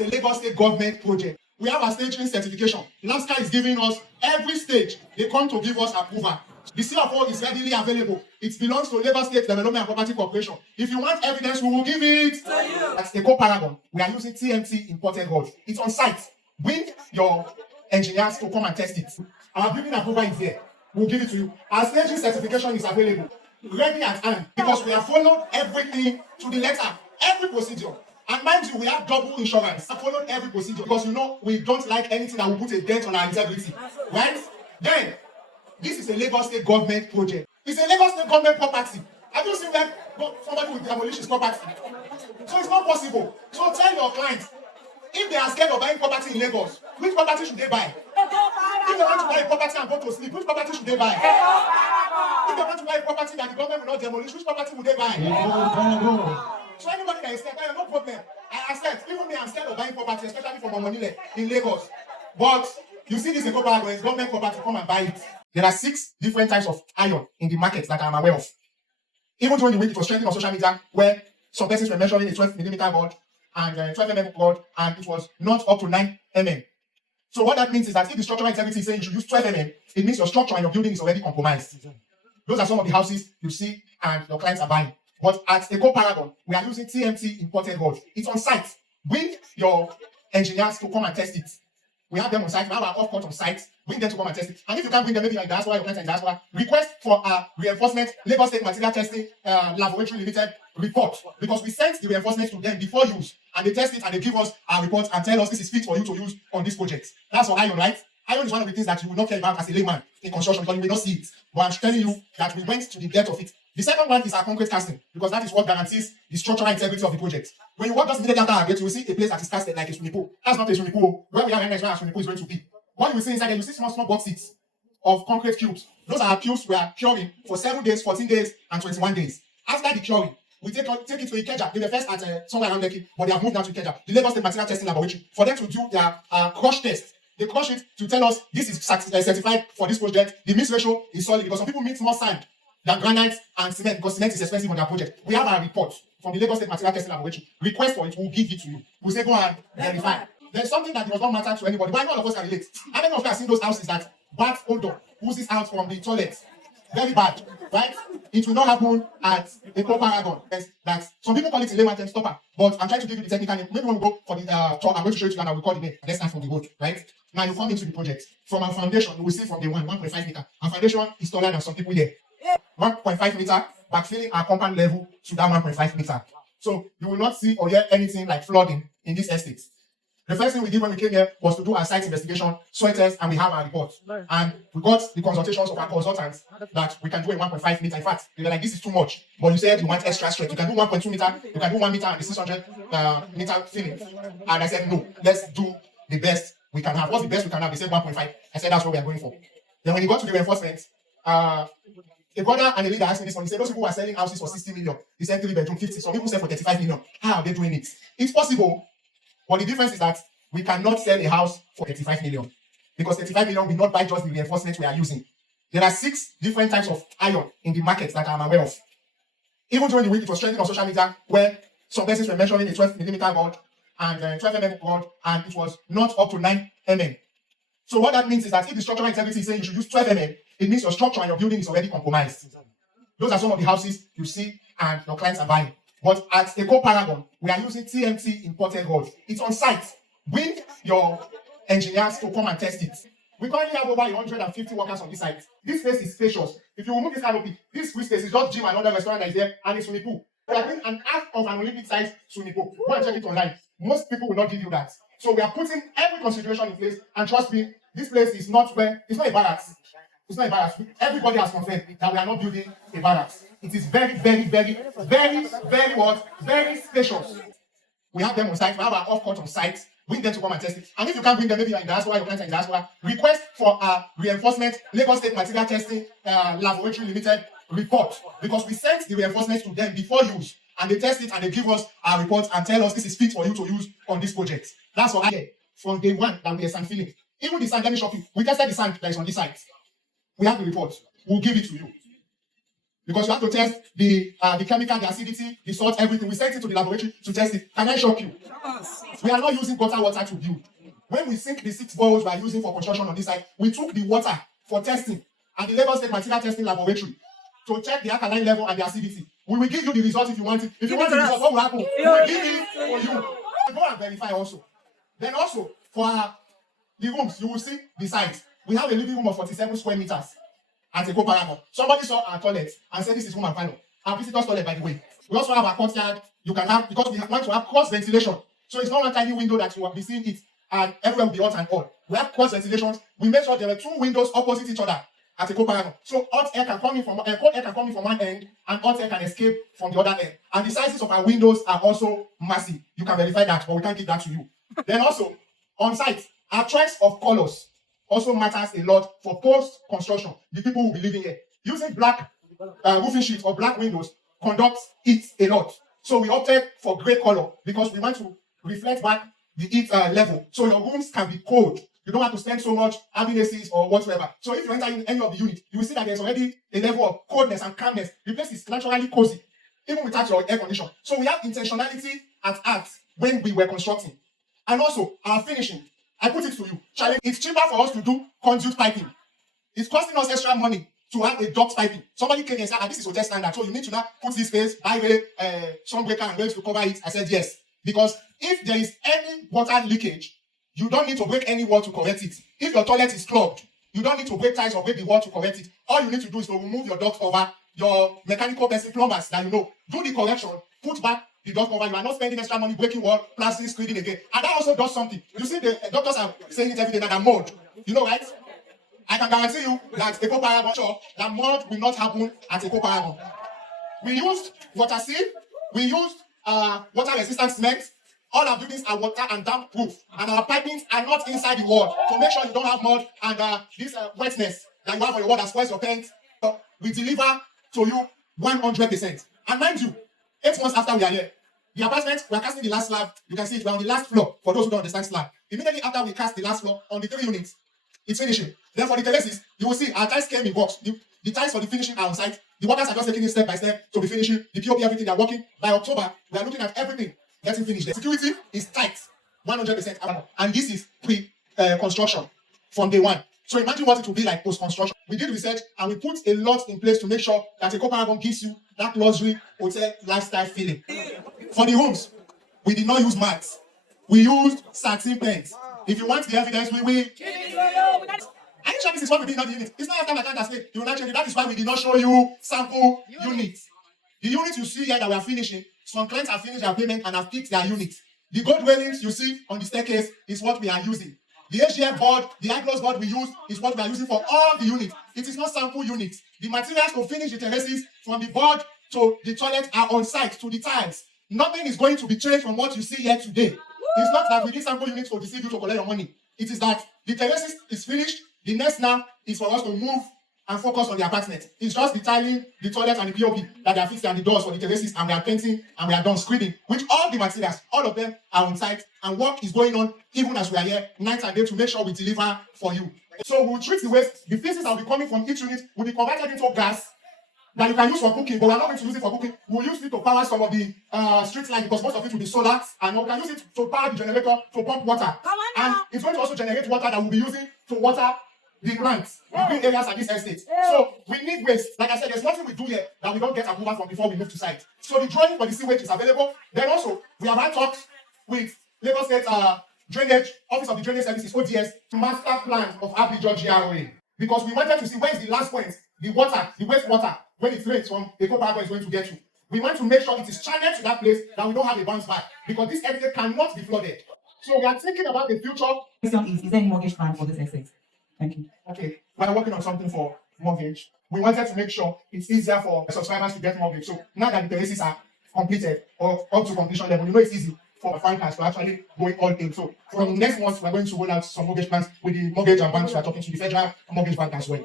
is a Lagos State government project. We have our staging certification. LASCA is giving us every stage. They come to give us approval. The CFO is readily available. It belongs to Lagos State Development and Property Corporation. If you want evidence, we will give it. That's Eko Paragon. We are using TMT imported gold. It's on site. Bring your engineers to come and test it. Our building approval is here. We'll give it to you. Our staging certification is available. Ready at hand. Because we have followed everything to the letter. Every procedure. And mind you, we have double insurance. I followed every procedure because you know we don't like anything that will put a dent on our integrity. Right? Then, this is a Lagos State government project. It's a Lagos State government property. Have you seen where somebody will demolish his property? So it's not possible. So tell your clients, if they are scared of buying property in Lagos, which property should they buy? If they want to buy a property and go to sleep, which property should they buy? If they want to buy a property that the government will not demolish, which property will they buy? So anybody that is scared, no problem. I accept. Even me, I'm scared of buying property, especially from Omonile in Lagos. But you see this Eko Paragon, it's government property, come and buy it. There are 6 different types of iron in the market that I'm aware of. Even during the week, it was trending on social media where some persons were measuring a 12mm gold and 12mm gold, and it was not up to 9mm. So what that means is that if the structural integrity is saying you should use 12mm, it means your structure and your building is already compromised. Those are some of the houses you see and your clients are buying. But at Eko Paragon, we are using TMT imported gold. It's on site. Bring your engineers to come and test it. We have them on site. We have our off-court on site. Bring them to come and test it. And if you can't bring them, maybe like diaspora, your clients are in diaspora, request for a reinforcement Lagos State Material Testing Laboratory Limited report. Because we sent the reinforcements to them before use. And they test it and they give us our report and tell us this is fit for you to use on this project. That's for iron, right? Iron is one of the things that you will not care about as a layman in construction because you will not see it. But I'm telling you that we went to the depth of it. The second one is our concrete casting, because that is what guarantees the structural integrity of the project. When you walk just immediately after our gate, you will see a place that is casted like a swimming pool. That's not a swimming pool. Where we are right now is where our swimming pool is going to be. What you will see inside there, you see small boxes of concrete cubes. Those are cubes we are curing for 7 days, 14 days, and 21 days. After the curing, we take it to Ikeja. They were first at somewhere around Lekki, but they have moved now to Ikeja, the Lagos State Material Testing Laboratory, for them to do their crush test. They crush it to tell us this is certified for this project. The mix ratio is solid because some people mix more sand than granite and cement because cement is expensive on their project. We have our report from the Lagos State Material Testing Laboratory. Request for it, we'll give it to you. We'll say go and verify. There's something that does not matter to anybody, but I know all of us can relate. How many of you have seen those houses that bad odor oozes out from the toilet? Very bad, right? It will not happen at Eko Paragon. That some people call it a layman term stopper, but I'm trying to give you the technical name. Maybe when we go for the talk, I'm going to show you and I will call the name. Let's start from the road, right? Now you come into the project. From our foundation, you will see from the 1.5 meter. Our foundation is taller than some people here. 1.5 meter, backfilling our compound level to that 1.5 meter. So you will not see or hear anything like flooding in this estate. The first thing we did when we came here was to do our site investigation, soil test, and we have our report. And we got the consultations of our consultants that we can do a 1.5 meter. In fact, they were like, this is too much. But you said you want extra strength. You can do 1.2 meter, you can do 1 meter and the 600 meter filling. And I said, no, let's do the best we can have. What's the best we can have? They said 1.5. I said, that's what we are going for. Then when you got to the reinforcement, a brother and a leader asked me this one. He said, those people who are selling houses for 60 million. He said 3 bedroom, 50. Some people sell for 35 million. How are they doing it? It's possible. But the difference is that we cannot sell a house for 35 million. Because 35 million will not buy just the reinforcement we are using. There are 6 different types of iron in the market that I'm aware of. Even during the week, it was trending on social media where some persons were measuring a 12mm gold and 12mm gold, and it was not up to 9mm. So what that means is that if the structural integrity is saying you should use 12mm, it means your structure and your building is already compromised. Those are some of the houses you see and your clients are buying. But at Eko Paragon, we are using TMT imported gold. It's on site. Bring your engineers to come and test it. We currently have over 150 workers on this site. This space is spacious. If you remove this canopy, this free space is just gym and another restaurant that is there and a swimming pool. We are doing an half of an Olympic-sized swimming pool. Go and check it online. Most people will not give you that. So we are putting every consideration in place, and trust me, this place is not where it's not a barracks. It's not a barracks. Everybody has confirmed that we are not building a barracks. It is very spacious. We have them on site. We have our off-court on site. Bring them to come and test it. And if you can't bring them, maybe you're in diaspora, your clients are in diaspora, request for a reinforcement Lagos State Material Testing Laboratory Limited report. Because we sent the reinforcements to them before use. And they test it and they give us our report and tell us this is fit for you to use on this project. That's what I hear from day one that we are sand filling. Even the sand, let me show you. We tested the sand that is on this site. We have the report. We'll give it to you. because you have to test the chemical, the acidity, the salt, everything. We sent it to the laboratory to test it. Can I shock you? We are not using gutter water to build. When we sink the 6 boreholes we are using for construction on this side, we took the water for testing and the Lagos State Material Testing Laboratory to check the alkaline level and the acidity. We will give you the result if you want it. If you want the result, what will happen? We will give it for you. Go and verify also. Then also, for the rooms, you will see the size. We have a living room of 47 square meters at Eko Paragon. Somebody saw our toilet and said this is room and parlor. Our visitors' toilet, by the way. We also have our courtyard. You can have, because we want to have cross ventilation. So it's not one tiny window that you will be seeing it and everywhere will be hot and all. We have cross ventilations. We made sure there were 2 windows opposite each other at Eko Paragon. So hot air can come in from cold air can come in from one end and hot air can escape from the other end. And the sizes of our windows are also massive. You can verify that, but we can't give that to you. Then also, on site, our choice of colors also matters a lot for post-construction. The people who will be living here. Using black roofing sheets or black windows conducts heat a lot. So we opted for gray color because we want to reflect back the heat level. So your rooms can be cold. You don't have to spend so much having ACs or whatsoever. So if you enter in any of the units, you will see that there's already a level of coldness and calmness. The place is naturally cozy, even without your air condition. So we have intentionality at heart when we were constructing. And also, our finishing. I put it to you, Charlie, it's cheaper for us to do conduit piping. It's costing us extra money to have a duct piping. Somebody came here and said, this is hotel standard, so you need to now put this space, buy a sun breaker and rails to cover it. I said, yes. Because if there is any water leakage, you don't need to break any wall to correct it. If your toilet is clogged, you don't need to break ties or break the wall to correct it. All you need to do is to remove your duct cover, your mechanical person, plumbers that you know. Do the correction, put back the duct cover. You are not spending extra money breaking wall, plastic, screening again. And that also does something. You see, the doctors are saying it every day that mold. You know, right? I can guarantee you that Eko Paragon, sure, that mold will not happen at Eko Paragon. We used water seal, we used water resistant cement. All our buildings are water and damp proof, and our pipings are not inside the wall to make sure you don't have mud and this wetness that you have on your wall that spoils your paint. So we deliver to you 100%. And mind you, 8 months after we are here, the apartment, we are casting the last slab. You can see it, we are on the last floor for those who don't understand slab. Immediately after we cast the last floor on the 3 units, it's finishing. Then for the terraces, you will see our tiles came in box. The tiles for the finishing are on site. The workers are just taking it step by step to be finishing. The POP, everything they are working. By October, we are looking at everything getting finished. The security is tight, 100%. And this is pre-construction from day one. So imagine what it will be like post-construction. We did research and we put a lot in place to make sure that Eko Paragon gives you that luxury hotel lifestyle feeling. For the rooms, we did not use mats. We used satin pens. If you want the evidence, we will. Are you sure this is what we did not the unit? It's not after my client say you will not change it. That is why we did not show you sample units. The units you see here that we are finishing, some clients have finished their payment and have picked their units. The gold railings you see on the staircase is what we are using. The HDF board, the high-gloss board we use is what we are using for all the units. It is not sample units. The materials to finish the terraces from the board to the toilet are on site to the tiles. Nothing is going to be changed from what you see here today. It's not that we need sample units to deceive you to collect your money. It is that the terraces is finished. The next now is for us to move and focus on the apartment. It's just the tiling, the toilet, and the POP that they are fixing and the doors for the terraces, and we are painting and we are done screening, which all the materials, all of them are on site, and work is going on even as we are here night and day to make sure we deliver for you. So we'll treat the waste. The feces that will be coming from each unit will be converted into gas that you can use for cooking, but we're not going to use it for cooking. We'll use it to power some of the street lights because most of it will be solar, and we can use it to power the generator to pump water. And it's going to also generate water that we'll be using to water the plants, the green areas at this estate. So we need waste. Like I said, there's nothing we do here that we don't get approval from before we move to site. So the drawing for the sewage is available. Then also, we have had talks with Lagos State Drainage, Office of the Drainage Services, ODS, master plan of Abijo GRA. Because we wanted to see where is the last point, the water, the wastewater, when it rains from Eko Paragon is going to get to. We want to make sure it is channeled to that place that we don't have a bounce back. Because this estate cannot be flooded. So we are thinking about the future. Is there any mortgage plan for this estate? Thank you. Okay, we are working on something for mortgage. We wanted to make sure it's easier for subscribers to get mortgage. So now that the terraces are completed or up to completion level, you know it's easy for finance to actually go all in. So from next month, we're going to roll out some mortgage plans with the mortgage and banks. We are talking to the federal mortgage bank as well.